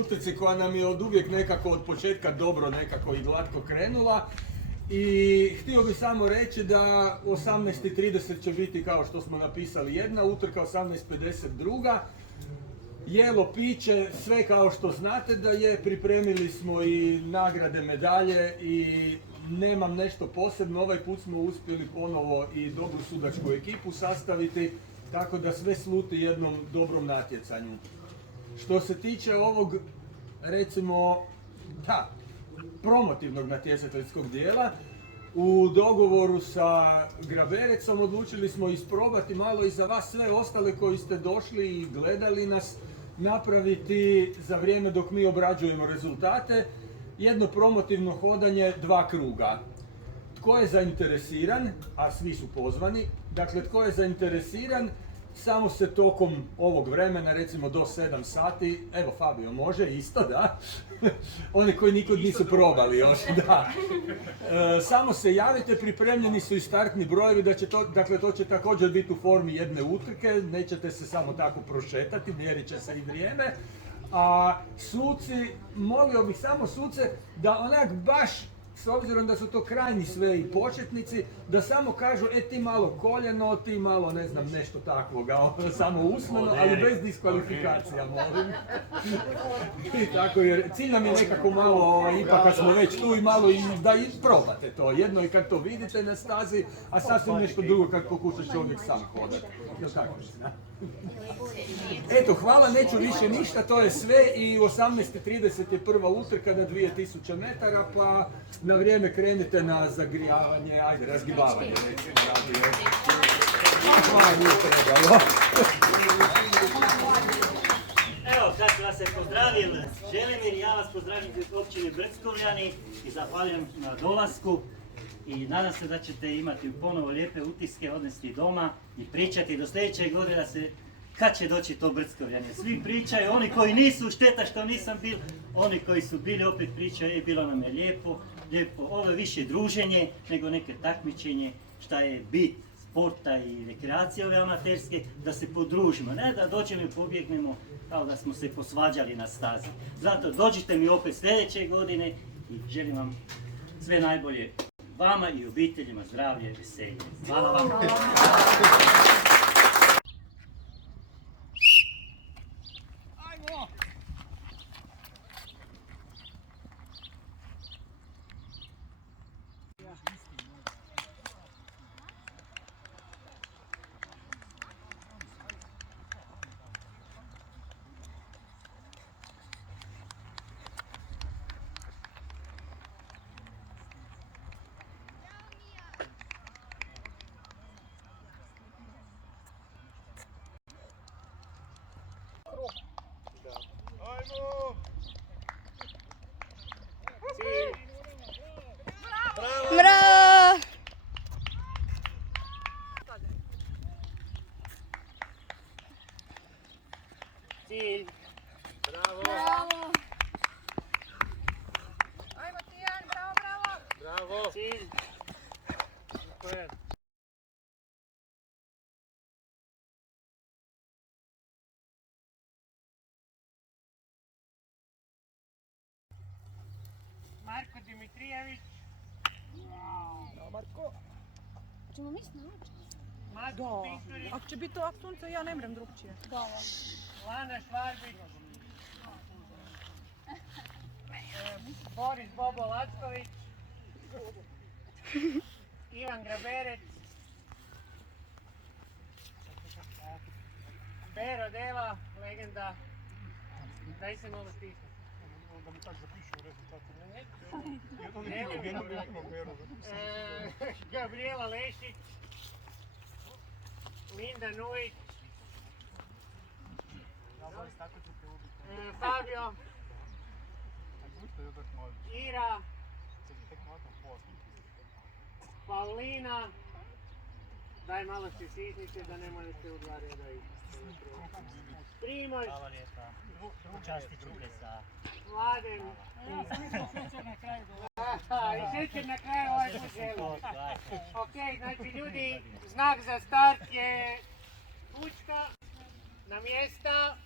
utrci koja nam je od uvijek nekako od početka dobro nekako i glatko krenula. I htio bih samo reći da 18.30 će biti, kao što smo napisali, jedna utrka, 18.50 druga. Jelo, piće, sve kao što znate da je, pripremili smo i nagrade, medalje i nemam nešto posebno. Ovaj put smo uspjeli ponovo i dobru sudačku ekipu sastaviti, tako da sve sluti jednom dobrom natjecanju. Što se tiče ovog, recimo, promotivnog natjecateljskog dijela, u dogovoru sa Graberecom odlučili smo isprobati malo i za vas sve ostale koji ste došli i gledali nas, napraviti za vrijeme dok mi obrađujemo rezultate jedno promotivno hodanje 2 kruga. Tko je zainteresiran, a svi su pozvani, dakle tko je zainteresiran, samo se tokom ovog vremena, recimo do 7 sati, evo Fabio može isto, da, oni koji nikad nisu probali još, da. Samo se javite, pripremljeni su i startni brojevi, dakle to će također biti u formi jedne utrke, nećete se samo tako prošetati, mjerit će se i vrijeme. A suci, molio bih samo suce da onak baš, s obzirom da su to krajnji sve i početnici, da samo kažu, ti malo koljeno, ti malo ne znam nešto takvoga, samo usmeno, ali bez diskvalifikacija, molim. I tako, jer cilj nam je nekako malo, ipak kad smo već tu i malo da i probate to. Jedno je kad to vidite na stazi, a sasvim nešto drugo kad pokušaš čovjek sam hodati. Eto, hvala, neću više ništa, to je sve i 18.30 je prva utrka na 2000 metara, pa na vrijeme krenite na zagrijavanje, ajde, razgibavanje, recimo, hvala, nije trebalo. Evo, sad vas se pozdravim, Želimir, ja vas pozdravim iz općine Brckovljani i zahvaljujem na dolasku i nadam se da ćete imati ponovo lijepe utiske, odnesti doma i pričati do sljedeće godine da se kad će doći to Brckovljanje. Svi pričaju, oni koji nisu, šteta što nisam bil, oni koji su bili opet pričaju, bilo nam je lijepo, ovo je više druženje nego neke takmičenje, šta je bit sporta i rekreacije ove amaterske, da se podružimo, ne da dođemo i pobjegnemo kao da smo se posvađali na stazi. Zato dođite mi opet sljedeće godine i želim vam sve najbolje vama i obiteljima, zdravlje, veselje. Hvala vam. Bravo! Cilj! Bravo! Bravo! Ajmo Tijan, bravo, bravo! Bravo! Cilj! Marko Dimitrijević. Marko. Čemo mi snaći? Marko Pišturić. Ako će biti ovak sunce, ja ne mrem drugčije. Lana Švarbić. Boris Bobo Lacković. Ivan Graberec. Bero Deva, legenda. Daj se malo stisnuti. Da mi tako zapišu rezultate. Gabriela Lešić, Linda Nujić, Fabio, Ira, Paulina, daj malo se stisnite da ne možete u dva reda ići. Primož, Hvala lijepa. Časti čuke sa... Mladen. I šećer na kraju ovaj put želim. Ok, znači ljudi, znak za start je pučka na mjesta.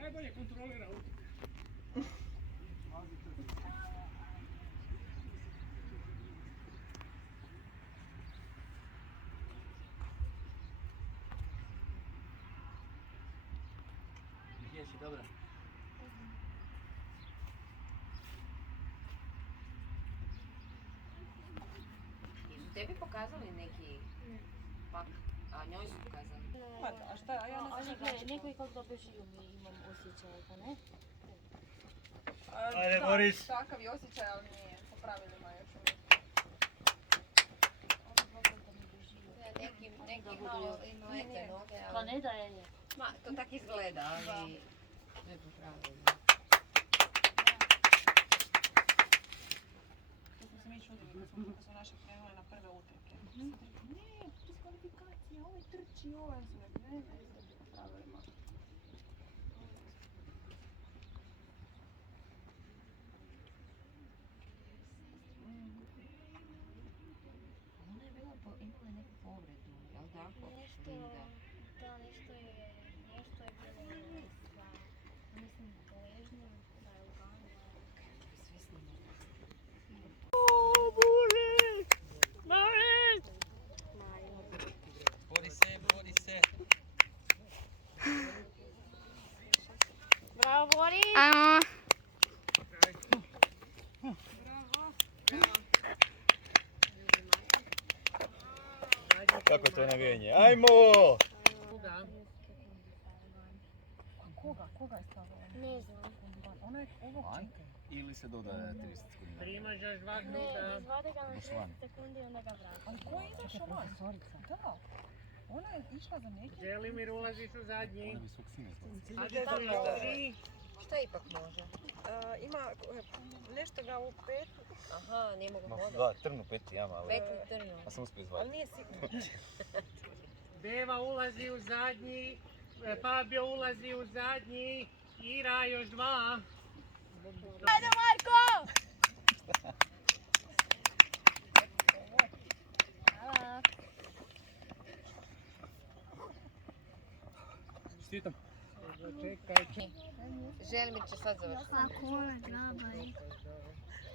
najbolje kontrolira utjek. Gdje si, dobro? Jesu tebi pokazali neki pak, a njoj su pokazali? A šta, a ja ne znam Ali gle, neko i kako dobro živu mi imam osjećaj, pa ne? Ajde, Boris. Takav je osjećaj, ali nije po pravilima još uvijek. Neki malo lete noge, Pa ali... ne da je. Ma, to tak izgleda, ali... Ne po pravilima. To smo se mi čudili kad su naše krenule na prve utrke. Ne, diskvalifikacija, ovaj trči, ovaj su rekli, ne, po pravilima. Ona je bila imala neku povredu, jel tako? Nešto, Linda. da, nešto je bilo sa, mislim, ležnjom, da je uganula. Sve snimala. Bori se, bori se. Bravo, Boris! Ajmo. Kako je to navijanje? Ajmo! Koga je stavila? Ne znam. Ona je ovog čeka. Ili se dodaje 30 sekundi. Primaš još 2 Ne, minuta. izvade ga na Došla 6 van. sekundi i onda ga vrati. Ali ko je izašao van? Da. Ona je išla za nekim. Želimir, ulaziš u zadnji. Ona bi svog sina zvao. Ajde, tri. Šta ipak može? Ima nešto ga u petu, Aha, ne mogu Ma hodati. da, trnu peti jama, ali... Petnu trnu. Pa sam uspio ali izvaditi. nije sigurno. Deva ulazi u zadnji. Fabio ulazi u zadnji. Ira još 2. Ajde, Marko! Hvala. Štitam. Čekaj. Želimir će sad završiti. Kako ona grabari.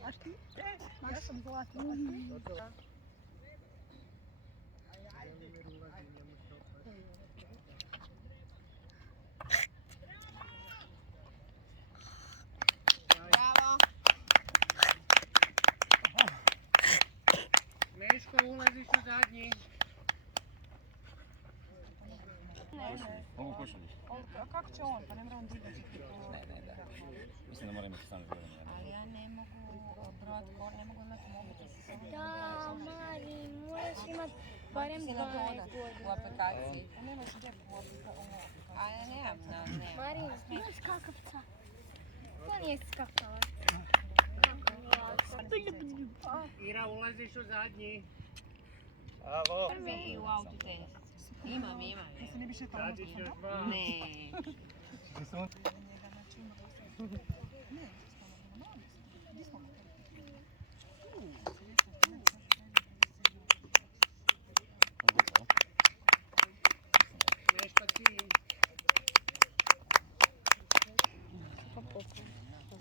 A ti? Ja sam zlatna. A ti? Bravo! Meško, ulaziš u zadnji. Mogu košulju? A kako će on? Pa ne mora on digati. Ne. Mislim da mora imati 18 godina. Ali ja ne mogu brod kor, ne mogu imati mobitel sa sobom. Da, Mari, moraš imat barem Si 12 na to u aplikaciji. A nemaš gdje u aplikaciji. A ja nemam, ne. Mari, znaš kakavca? To nije skakavac. Ira, ulaziš u zadnji. Bravo! Prvi i u autotenis. Imam. To se ne bi šetalo Radiš još 2. Ne. Meško, ti.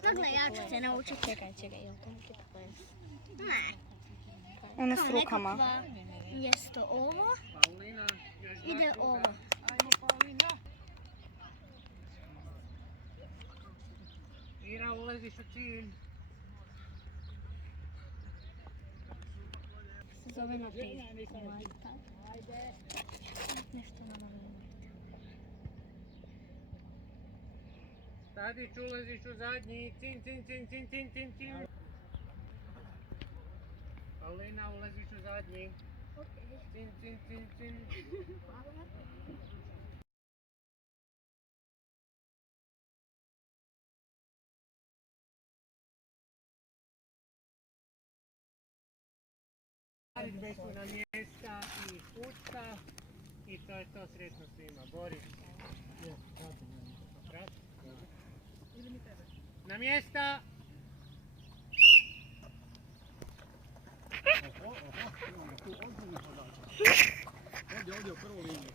Dakle, ja ću se naučiti. Čekaj, jel to neki ples? Ne. Ono s rukama. Mjesto ovo Paulina, još 2 ide kruga. ovo. Ajmo, Paulina. Ira, ulaziš u cilj. Se zove na Facebook. Nešto na novinom. Tadić, ulaziš u zadnji. Cin. Paulina, ulaziš u zadnji. Cin. Hvala. Narudžbe su na mjesta i pušta. I to je to, sretno svima. Boris. Na mjesta! Ovdje u prvu liniju.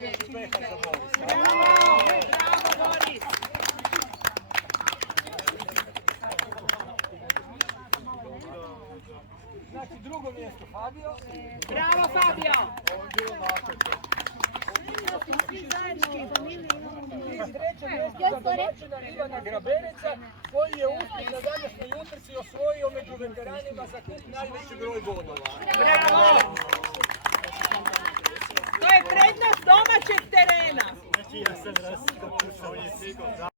Znači drugo mjesto Fabio. Bravo Fabio! I treće mjesto za domaćina Ivana Grabereca, koji je uspjeh na današnjoj utrci osvojio među veteranima za klub najveći broj bodova. Bravo! To je prednost domaćeg terena. Znači ja sam raskapio.